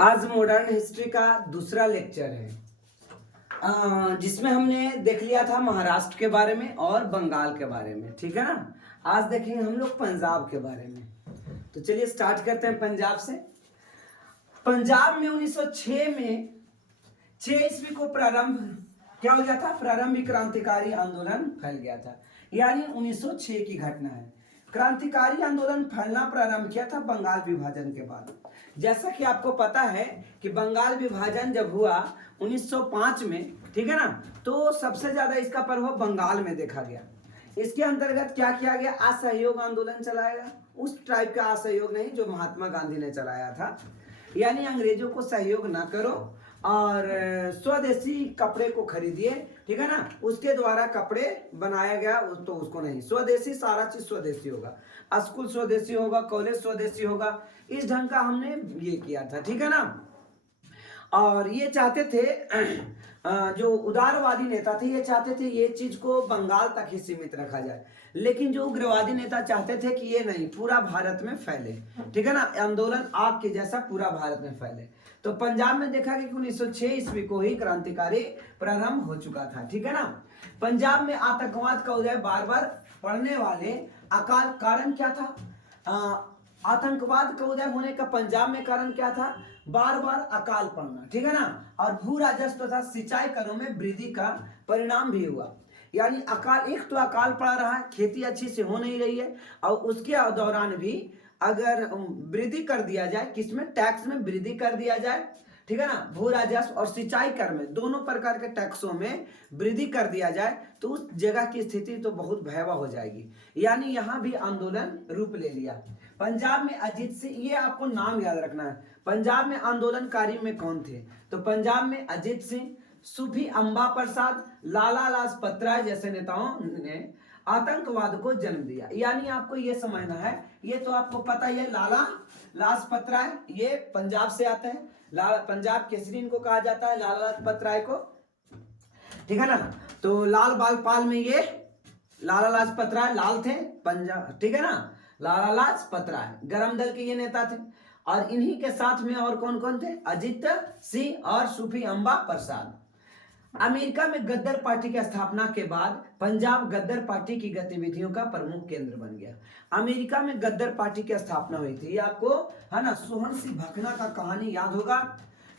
आज modern history का दूसरा लेक्चर है जिसमें हमने देख लिया था महाराष्ट्र के बारे में और बंगाल के बारे में। ठीक है ना। आज देखेंगे हम लोग पंजाब के बारे में। तो चलिए स्टार्ट करते हैं पंजाब से। पंजाब में 1906 में 6 ईस्वी को प्रारंभ क्या हो गया था, प्रारंभिक क्रांतिकारी आंदोलन फैल गया था। यानी 1906 की घटना है। क्रांतिकारी आंदोलन फैलना प्रारंभ किया था बंगाल विभाजन के बाद। जैसा कि आपको पता है कि बंगाल विभाजन जब हुआ 1905 में, ठीक है ना, तो सबसे ज्यादा इसका प्रभाव बंगाल में देखा गया। इसके अंतर्गत क्या किया गया, असहयोग आंदोलन चलाया गया। उस टाइप का असहयोग नहीं जो महात्मा गांधी ने चलाया था, यानी अंग्रेजों को सहयोग ना करो और स्वदेशी कपड़े को खरीदिए, ठीक है ना। उसके द्वारा कपड़े बनाया गया तो उसको नहीं, स्वदेशी, सारा चीज स्वदेशी होगा, स्कूल स्वदेशी होगा, कॉलेज स्वदेशी होगा, इस ढंग का हमने ये किया था, ठीक है ना। और ये चाहते थे जो उदारवादी नेता थे ये चाहते थे ये चीज को बंगाल तक ही सीमित रखा जाए, लेकिन जो उग्रवादी नेता चाहते थे कि ये नहीं, पूरा भारत में फैले, ठीक है ना, आंदोलन आग के जैसा पूरा भारत में फैले। तो पंजाब में देखा कि 1906 ईस्वी को ही क्रांतिकारी प्रारंभ हो चुका था, ठीक है ना। पंजाब में आतंकवाद का उदय बार बार पड़ने वाले अकाल कारण क्या था, आतंकवाद का उदय होने का पंजाब में कारण क्या था, बार बार अकाल पड़ना, ठीक है ना, और भू राजस्व तथा सिंचाई करों में वृद्धि का परिणाम भी हुआ। यानी अकाल, एक तो अकाल पड़ रहा है, खेती अच्छी से हो नहीं रही है, और उसके दौरान भी अगर वृद्धि कर दिया जाए, किसमें, टैक्स में वृद्धि कर दिया जाए, ठीक है ना, भू राजस्व और सिंचाई कर में, दोनों प्रकार के टैक्सों में वृद्धि कर दिया जाए तो उस जगह की स्थिति तो बहुत भयावह हो जाएगी। यानी यहां भी आंदोलन रूप ले लिया। पंजाब में अजीत सिंह, ये आपको नाम याद रखना है, पंजाब में आंदोलनकारी में कौन थे, तो पंजाब में अजीत सिंह, सूफी अम्बा प्रसाद, लाला लाजपत राय जैसे नेताओं ने आतंकवाद को जन्म दिया। यानी आपको ये समझना है, ये तो आपको पता ही है, लाला लाजपत राय ये पंजाब से आते हैं, पंजाब केसरी इनको कहा जाता है, लाला लाजपत राय को, ठीक है ना। तो लाल बाल पाल में ये लाला लाजपत राय लाल थे पंजाब, ठीक है ना, लाला लाजपत राय गरम दल के ये नेता थे। और इन्हीं के साथ में और कौन कौन थे, अजीत सिंह और सूफी अम्बा प्रसाद। अमेरिका में गद्दर पार्टी की स्थापना के बाद पंजाब गद्दर पार्टी की गतिविधियों का प्रमुख केंद्र बन गया। अमेरिका में गद्दर पार्टी की स्थापना हुई थी, ये आपको है ना, सोहन सिंह भकना का कहानी याद होगा।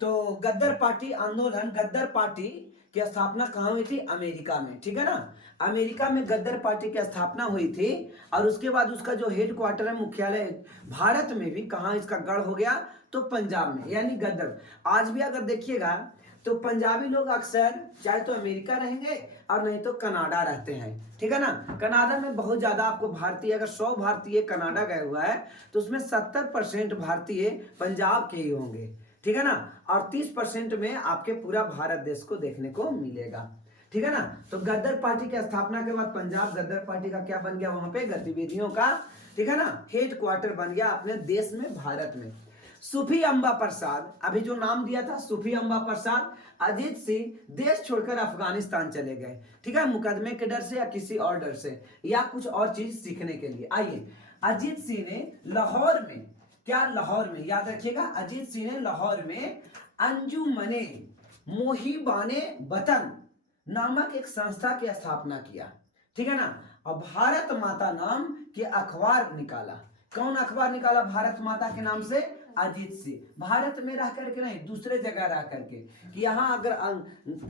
तो गद्दर पार्टी आंदोलन, गद्दर पार्टी की स्थापना कहाँ हुई थी, अमेरिका में, ठीक है ना। अमेरिका में गद्दर पार्टी की स्थापना हुई थी और उसके बाद उसका जो हेड क्वार्टर है, मुख्यालय भारत में भी कहाँ इसका गढ़ हो गया, तो पंजाब में, यानी गद्दर। आज भी अगर देखिएगा तो पंजाबी लोग अक्सर चाहे तो अमेरिका रहेंगे और नहीं तो कनाडा रहते हैं, ठीक है ना। कनाडा में बहुत ज्यादा आपको भारतीय, अगर 100 भारतीय कनाडा गए हुआ है तो उसमें 70% भारतीय पंजाब के ही होंगे, ठीक है ना, और 30% में आपके पूरा भारत देश को देखने को मिलेगा, ठीक है ना। तो गद्दर पार्टी की स्थापना के बाद पंजाब गद्दर पार्टी का क्या बन गया, वहां पे गतिविधियों का, ठीक है ना, हेड क्वार्टर बन गया अपने देश में, भारत में। सूफी अम्बा प्रसाद, अभी जो नाम दिया था सूफी अम्बा प्रसाद, अजीत सिंह देश छोड़कर अफगानिस्तान चले गए, ठीक है, मुकदमे के डर से या किसी और डर से या कुछ और चीज सीखने के लिए। आइए, अजीत सिंह ने लाहौर में, क्या लाहौर में, याद रखिएगा, अजीत सिंह ने लाहौर में अंजुमने मोहिबाने वतन नामक एक संस्था की स्थापना किया, ठीक है ना, और भारत माता नाम के अखबार निकाला। कौन अखबार निकाला भारत माता के नाम से, अजीत सिंह। भारत में रह करके नहीं, दूसरे जगह रह करके, कि यहाँ अगर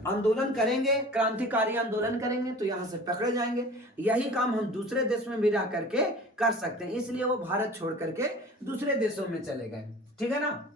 आंदोलन करेंगे, क्रांतिकारी आंदोलन करेंगे तो यहाँ से पकड़े जाएंगे, यही काम हम दूसरे देश में भी रह करके कर सकते हैं, इसलिए वो भारत छोड़ करके दूसरे देशों में चले गए, ठीक है ना।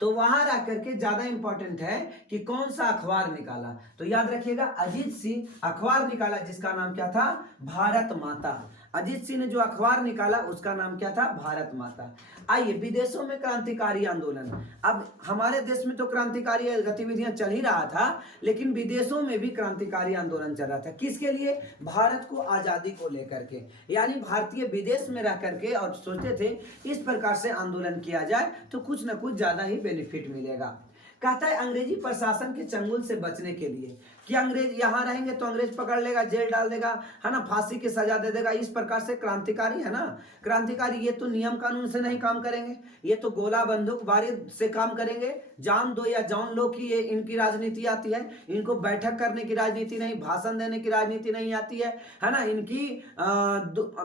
तो वहां रह करके ज्यादा इंपॉर्टेंट है कि कौन सा अखबार निकाला, तो याद रखिएगा अजीत सिंह अखबार निकाला जिसका नाम क्या था, भारत माता। अजीत सिंह ने जो अखबार निकाला उसका नाम क्या था, भारत माता। आइए, विदेशों में क्रांतिकारी आंदोलन। अब हमारे देश में तो क्रांतिकारी गतिविधियां चल ही रहा था, लेकिन विदेशों में भी क्रांतिकारी आंदोलन चल रहा था, किसके लिए, भारत को आजादी को लेकर के। यानी भारतीय विदेश में रह करके और सोचते थे इस प्रकार से आंदोलन किया जाए तो कुछ ना कुछ ज्यादा ही बेनिफिट मिलेगा। कहता है अंग्रेजी प्रशासन के चंगुल से बचने के लिए कि अंग्रेज यहाँ रहेंगे तो अंग्रेज पकड़ लेगा, जेल डाल देगा, है ना, फांसी की सजा दे देगा। इस प्रकार से क्रांतिकारी है ना, क्रांतिकारी ये तो नियम कानून से नहीं काम करेंगे, ये तो गोला बंदूक बारी से काम करेंगे। जान दो या जान लो कि ये इनकी राजनीति आती है। इनको बैठक करने की राजनीति नहीं, भाषण देने की राजनीति नहीं आती है ना। इनकी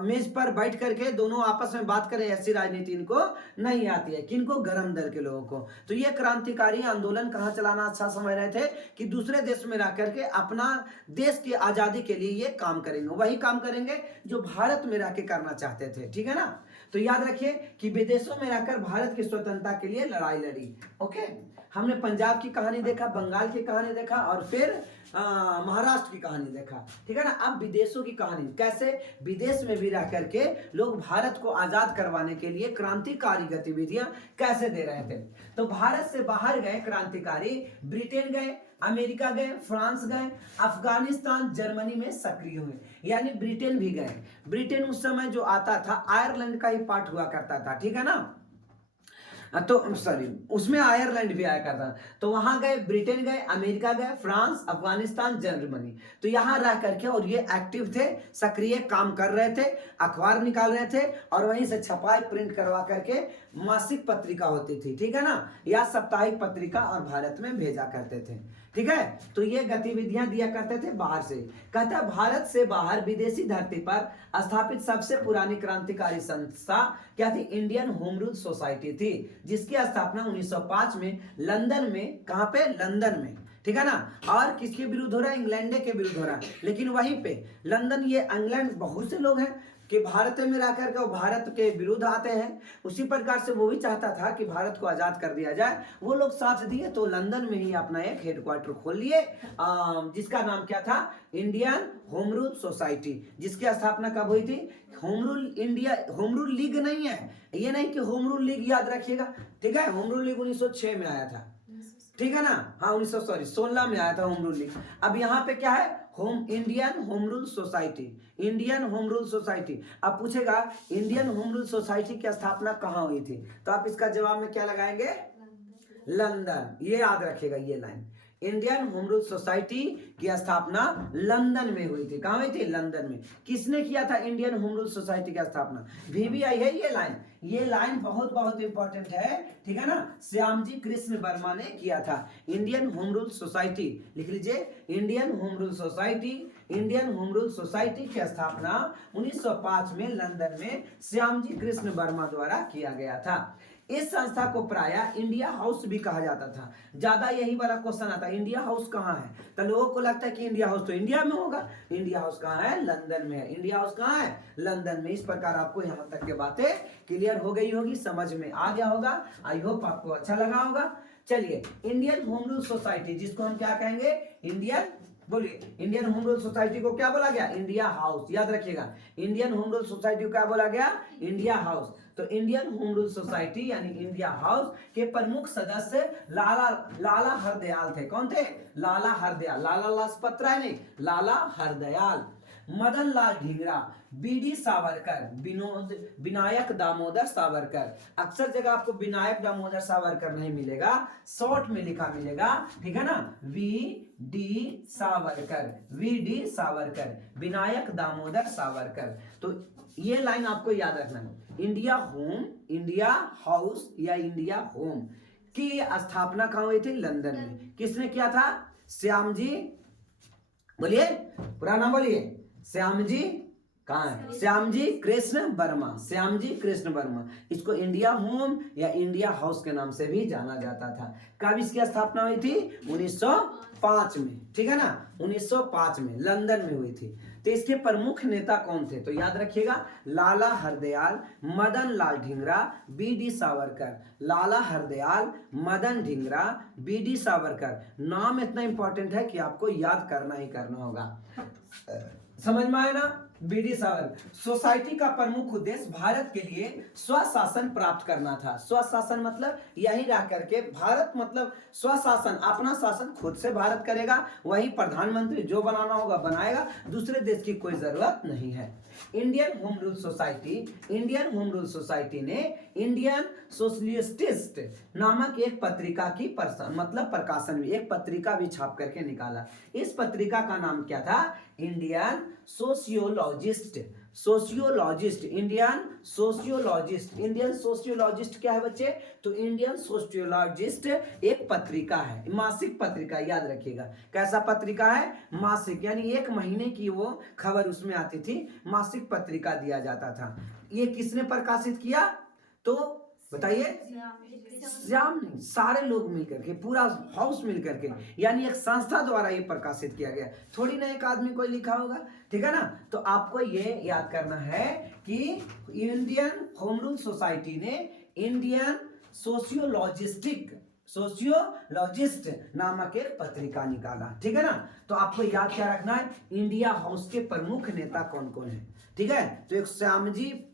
मेज पर बैठ करके दोनों आपस में बात करें ऐसी राजनीति इनको नहीं आती है। किनको? गरम दल के लोगों को। तो ये क्रांतिकारी आंदोलन कहाँ चलाना अच्छा समझ रहे थे कि दूसरे देश में रह करके अपना देश की आजादी के लिए ये काम करेंगे, वही काम करेंगे जो भारत में रह के करना चाहते थे। ठीक है ना। तो याद रखिए कि विदेशों में रहकर भारत की स्वतंत्रता के लिए लड़ाई लड़ी। ओके, हमने पंजाब की कहानी देखा, बंगाल की कहानी देखा और फिर महाराष्ट्र की कहानी देखा। ठीक है ना। अब विदेशों की कहानी, कैसे विदेश में भी रह करके लोग भारत को आजाद करवाने के लिए क्रांतिकारी गतिविधियां कैसे दे रहे थे। तो भारत से बाहर गए क्रांतिकारी, ब्रिटेन गए, अमेरिका गए, फ्रांस गए, अफगानिस्तान, जर्मनी में सक्रिय हुए, यानी ब्रिटेन भी गए। ब्रिटेन उस समय जो आता था आयरलैंड का ही पार्ट हुआ करता था। ठीक है ना। तो सॉरी, उसमें आयरलैंड भी आया करता। तो वहां गए, ब्रिटेन गए, अमेरिका गए, फ्रांस, अफगानिस्तान, जर्मनी। तो यहां रह करके और ये एक्टिव थे, सक्रिय काम कर रहे थे, अखबार निकाल रहे थे और वहीं से छपाई प्रिंट करवा करके मासिक पत्रिका होती थी, ठीक है ना, या साप्ताहिक पत्रिका और भारत में भेजा करते थे। ठीक है। तो ये गतिविधियां दिया करते थे बाहर से। कहता है भारत से बाहर विदेशी धरती पर स्थापित सबसे पुरानी क्रांतिकारी संस्था क्या थी? इंडियन होम रूल सोसाइटी थी, जिसकी स्थापना 1905 में लंदन में, कहां पे? लंदन में। ठीक है ना। और किसके विरुद्ध हो रहा है? इंग्लैंड के विरुद्ध हो रहा है। लेकिन वहीं पे लंदन, ये इंग्लैंड, बहुत से लोग हैं कि भारत में रह करके वो भारत के विरुद्ध आते हैं। उसी प्रकार से वो भी चाहता था कि भारत को आजाद कर दिया जाए। वो लोग साथ दिए तो लंदन में ही अपना एक हेडक्वार्टर खोल लिए, जिसका नाम क्या था? इंडियन होम रूल सोसाइटी, जिसकी स्थापना कब हुई थी? Home rule India, home rule league नहीं है, ये नहीं कि होम रूल लीग, याद रखिएगा। ठीक है। होम रूल लीग 1906 में आया था। ठीक है ना। हाँ, 16 में आया था होम रूल लीग। अब यहाँ पे क्या है? Indian home rule society, Indian home rule society. अब पूछेगा इंडियन होम रूल सोसाइटी की स्थापना कहाँ हुई थी, तो आप इसका जवाब में क्या लगाएंगे? लंदन। ये याद रखिएगा, ये line, Indian home rule society की स्थापना लंदन में हुई थी। कहाँ हुई थी? लंदन में। किसने किया था इंडियन होम रूल सोसाइटी की स्थापना? VBI है ये लाइन। ये लाइन बहुत बहुत इंपॉर्टेंट है। ठीक है ना। श्यामजी कृष्ण वर्मा ने किया था। इंडियन होम रूल सोसाइटी लिख लीजिए, Indian home rule society, Indian home rule society की स्थापना 1905 में लंदन में श्यामजी कृष्ण वर्मा द्वारा किया गया था। इस संस्था को प्रायः इंडिया हाउस भी कहा जाता था। ज्यादा यही वाला क्वेश्चन आता है, इंडिया हाउस कहाँ है? तो लोगों को लगता है कि इंडिया हाउस तो इंडिया में होगा। इंडिया हाउस कहाँ है? लंदन में है। इंडिया हाउस कहाँ है? लंदन में। इस प्रकार आपको यहाँ तक के बातें क्लियर हो गई होगी, समझ में आ गया होगा। आई होप आपको अच्छा लगा होगा। चलिए, इंडियन होम रूल सोसाइटी, जिसको हम क्या कहेंगे? इंडियन, बोलिए, इंडियन होम रूल सोसाइटी को क्या बोला गया? India house. याद रखिएगा, इंडियन होम रूल सोसाइटी को क्या बोला गया? India house. तो इंडियन होम रूल सोसाइटी यानी इंडिया हाउस के प्रमुख सदस्य लाला हरदयाल थे। कौन थे? लाला हरदयाल, लाला लाजपत राय नहीं, लाला हरदयाल, मदन लाल ढींगरा, BD सावरकर, विनायक दामोदर सावरकर। अक्सर जगह आपको विनायक दामोदर सावरकर नहीं मिलेगा, शॉर्ट में लिखा मिलेगा। ठीक है ना। VD Savarkar, VD Savarkar, Vinayak Damodar Savarkar. तो ये लाइन आपको याद रखना है। इंडिया होम, इंडिया हाउस या इंडिया होम की स्थापना कहाँ हुई थी? लंदन में। किसने किया था? श्यामजी, बोलिए पूरा नाम बोलिए। श्यामजी, कहाँ है? श्यामजी कृष्ण वर्मा, श्यामजी कृष्ण वर्मा। इसको इंडिया होम या इंडिया हाउस के नाम से भी जाना जाता था। कब इसकी स्थापना हुई थी? 1905 में। ठीक है ना। 1905 में लंदन में हुई थी। तो इसके प्रमुख नेता कौन थे? तो याद रखिएगा, लाला हरदयाल, मदन लाल ढींगरा, BD सावरकर। लाला हरदयाल, मदन ढींगरा, BD सावरकर। नाम इतना इंपॉर्टेंट है कि आपको याद करना ही करना होगा। समझ में आए ना? बीडी सावरकर। सोसाइटी का प्रमुख उद्देश्य भारत के लिए स्वशासन प्राप्त करना था। स्वशासन मतलब यही रह करके, भारत मतलब स्वशासन, अपना शासन खुद से भारत करेगा, वही प्रधानमंत्री जो बनाना होगा बनाएगा, दूसरे देश की कोई जरूरत नहीं है। Indian home rule society, Indian home rule society ने इंडियन सोशलिस्ट नामक एक पत्रिका की मतलब प्रकाशन भी, एक पत्रिका भी छाप करके निकाला। इस पत्रिका का नाम क्या था? Indian sociologist. Sociologist, Indian sociologist. Indian sociologist क्या है बच्चे? तो इंडियन सोशियोलॉजिस्ट एक पत्रिका है, मासिक पत्रिका, याद रखिएगा। कैसा पत्रिका है? मासिक, यानी एक महीने की वो खबर उसमें आती थी, मासिक पत्रिका दिया जाता था। ये किसने प्रकाशित किया? तो बताइए। श्याम नहीं, सारे लोग मिलकर के, पूरा हाउस मिलकर के, यानी एक संस्था द्वारा ये प्रकाशित किया गया। थोड़ी ना एक आदमी कोई लिखा होगा, ठीक है ना। तो आपको ये याद करना है कि इंडियन होम रूल सोसाइटी ने इंडियन सोशियोलॉजिस्ट नामक एक पत्रिका निकाला, ठीक है ना। तो आपको याद क्या रखना है? इंडिया हाउस के प्रमुख नेता कौन कौन है, ठीक है। तो एक श्यामजी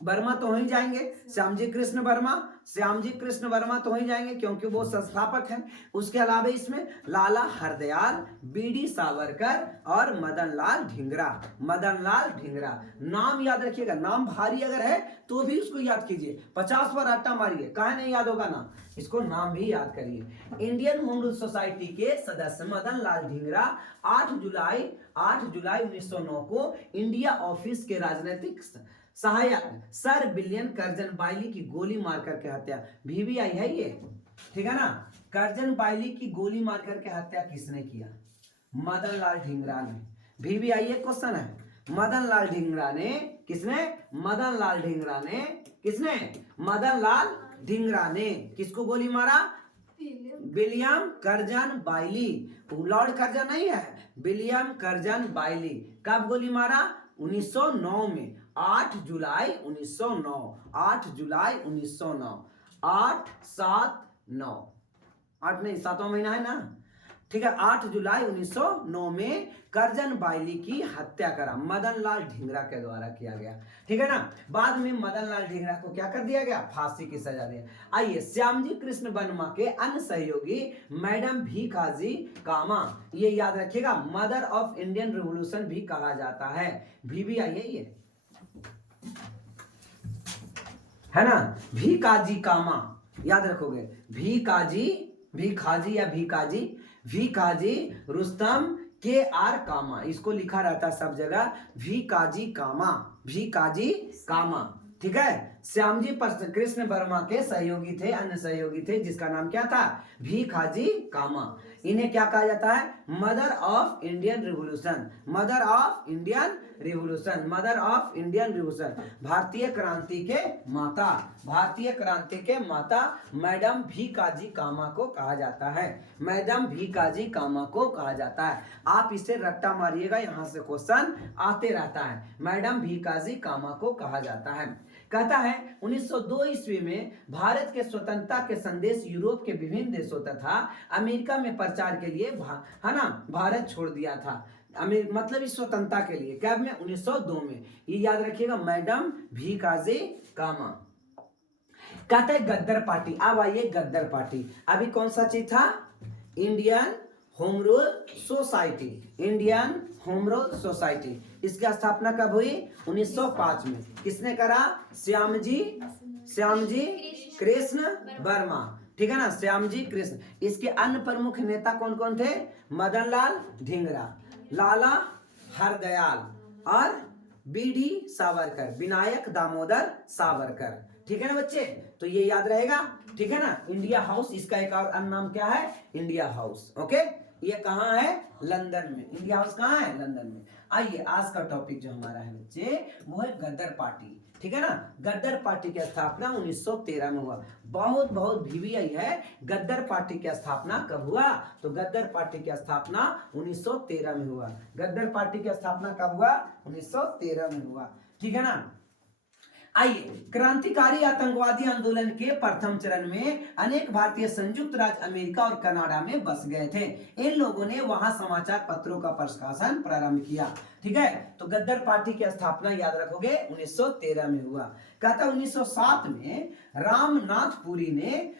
वर्मा तो हो ही जाएंगे, श्यामजी कृष्ण वर्मा, श्यामजी कृष्ण वर्मा तो हो ही जाएंगे क्योंकि वो संस्थापक हैं। उसके अलावा इसमें लाला हरदयाल, बीडी सावरकर और मदन लाल ढींगरा। मदन लाल ढींगरा नाम याद रखिएगा, नाम भारी अगर है तो भी उसको याद कीजिए, 50 बार रट्टा मारिए, काहे नहीं याद होगा ना, इसको नाम भी याद करिए। इंडियन होम रूल सोसाइटी के सदस्य मदन लाल ढींगरा 8 जुलाई 1909 को इंडिया ऑफिस के राजनीतिक सहायक सर विलियम कर्जन बाइली की गोली मार करके हत्या। VVI है ये, ठीक है ना। कर्जन बाइली की गोली मार करके हत्या किसने किया? मदन लाल ढींगरा ने। VVI ये क्वेश्चन है। मदन लाल ढींगरा ने, किसने? मदन लाल ढींगरा ने, किसने? मदन लाल ढींगरा ने किसको गोली मारा? William Curzon Wyllie. Lord Curzon नहीं है, विलियम कर्जन बाइली। कब गोली मारा? 1909 में, 8 जुलाई 1909, 8 जुलाई 1909, 8 7 9, 8 नहीं, 7वां महीना है ना, ठीक है। 8 जुलाई 1909 में कर्जन बाइली की हत्या करा, मदन लाल ढींगरा के द्वारा किया गया, ठीक है ना। बाद में मदन लाल ढींगरा को क्या कर दिया गया? फांसी की सजा दिया। आइए, श्यामजी कृष्ण वर्मा के अन्य सहयोगी मैडम भीखाजी कामा, ये याद रखिएगा, मदर ऑफ इंडियन रिवॉल्यूशन भी कहा जाता है। VVI ये है ना, भीखाजी कामा, याद रखोगे। भीखाजी या भीखाजी रुस्तम KR कामा, इसको लिखा रहता सब जगह भीखाजी कामा, ठीक है। श्यामजी कृष्ण वर्मा के सहयोगी थे, अन्य सहयोगी थे, जिसका नाम क्या था? भीखाजी कामा। इन्हें क्या कहा जाता है? Mother of Indian revolution, mother of Indian revolution, mother of Indian revolution, भारतीय क्रांति के माता, भारतीय क्रांति के माता मैडम भीखाजी कामा को कहा जाता है, मैडम भीखाजी कामा को कहा जाता है। आप इसे रट्टा मारिएगा, यहां से क्वेश्चन आते रहता है। मैडम भीखाजी कामा को कहा जाता है। कहता है 1902 ईस्वी में भारत के स्वतंत्रता के संदेश यूरोप के विभिन्न देशों तथा अमेरिका में प्रचार के लिए है ना भारत छोड़ दिया था। मतलब इस स्वतंत्रता के लिए कब में? 1902 में। ये याद रखिएगा, मैडम भीखाजी कामा। कहता है गद्दर पार्टी। अब आइए गद्दर पार्टी, अभी कौन सा चीज था? Indian home rule society, Indian home rule society. इसकी स्थापना कब हुई? 1905 में। किसने करा? श्यामजी कृष्ण वर्मा, ठीक है ना, श्यामजी कृष्ण। इसके अन्य प्रमुख नेता कौन कौन थे? मदन लाल ढींगरा, लाला हरदयाल और बीडी सावरकर, विनायक दामोदर सावरकर, ठीक है ना बच्चे। तो ये याद रहेगा, ठीक है ना। इंडिया हाउस, इसका एक और अन्य नाम क्या है? India house, okay. ये कहाँ है? लंदन में। इंडिया हाउस कहाँ है? लंदन में। आइए, आज का टॉपिक जो हमारा है बच्चे, वो है गद्दर पार्टी, ठीक है ना। गद्दर पार्टी की स्थापना 1913 में हुआ। बहुत VVI है, गद्दर पार्टी की स्थापना कब हुआ? तो गद्दर पार्टी की स्थापना 1913 में हुआ। गद्दर पार्टी की स्थापना कब हुआ? 1913 में हुआ, ठीक है ना। आइए, क्रांतिकारी आतंकवादी आंदोलन के प्रथम चरण में अनेक भारतीय संयुक्त राज्य अमेरिका और कनाडा में बस गए थे। इन लोगों ने वहां समाचार पत्रों का प्रकाशन प्रारंभ किया। ठीक है। तो गद्दर पार्टी की स्थापना याद रखोगे 1913 में हुआ। कहता 1907 में रामनाथपुरी ने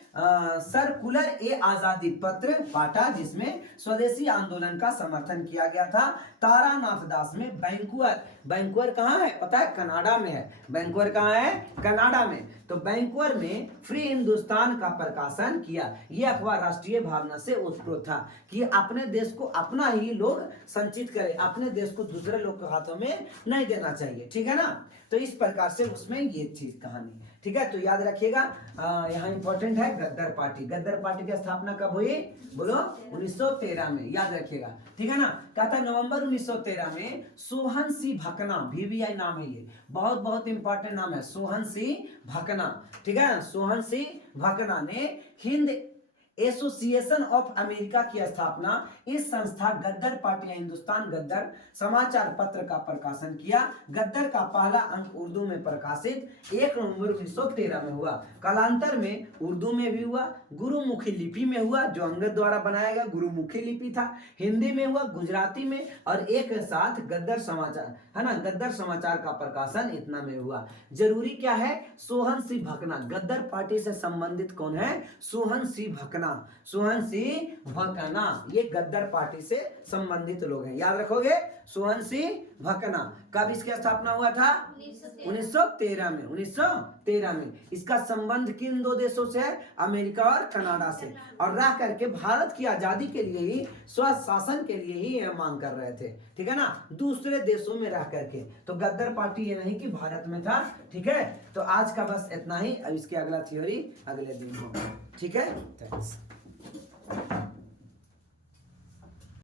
सर्कुलर ए आजादी पत्र बांटा जिसमें स्वदेशी आंदोलन का समर्थन किया गया था। तारानाथ दास में वैंकूवर, वैंकूवर कहाँ है पता है? कनाडा में है। वैंकूवर कहाँ है? कनाडा में। तो वैंकूवर में फ्री हिंदुस्तान का प्रकाशन किया। यह अखबार राष्ट्रीय भावना से उत्प्रोत था कि अपने देश को अपना ही लोग संचित करें, अपने देश को दूसरे लोग के हाथों में नहीं देना चाहिए, ठीक है ना। तो इस प्रकार से उसमें ये चीज कहानी, ठीक है। तो याद रखिएगा यहाँ इंपॉर्टेंट है गद्दर पार्टी। गद्दर पार्टी की स्थापना कब हुई? बोलो 1913 में, याद रखिएगा, ठीक है ना। कहता नवंबर 1913 में सोहन सिंह भकना, VVI नाम है ये, बहुत बहुत इंपॉर्टेंट नाम है, सोहन सिंह भकना, ठीक है ना। सोहन सिंह भकना ने हिंद एसोसिएशन ऑफ अमेरिका की स्थापना, इस संस्था गद्दर पार्टी या हिंदुस्तान गद्दर समाचार पत्र का प्रकाशन किया। गद्दर का पहला अंक उर्दू में प्रकाशित 1 नवंबर 1913 में हुआ। कालांतर में उर्दू में भी हुआ, गुरुमुखी लिपि में हुआ जो अंगद द्वारा बनाया गया गुरुमुखी लिपि था, हिंदी में हुआ, गुजराती में, और एक साथ गद्दर समाचार है ना, गद्दर समाचार का प्रकाशन इतना में हुआ। जरूरी क्या है? सोहन सिंह भकना, गद्दर पार्टी से संबंधित कौन है? सोहन सिंह भकना, सोहन सिंह भकना, ये गद्दर पार्टी से संबंधित लोग हैं, याद रखोगे। सोहन सिंह भकना। कब इसकी स्थापना हुआ था? 1913 में, 1913 में। इसका संबंध किन दो देशों से है? अमेरिका और कनाडा से, और रह करके भारत की आजादी के लिए ही, स्वशासन के लिए ही यह मांग कर रहे थे, ठीक है ना, दूसरे देशों में रह करके। तो गद्दर पार्टी ये नहीं कि भारत में था, ठीक है। तो आज का बस इतना ही, अब इसकी अगला थ्योरी अगले दिन होगा, ठीक है। थैंक्स।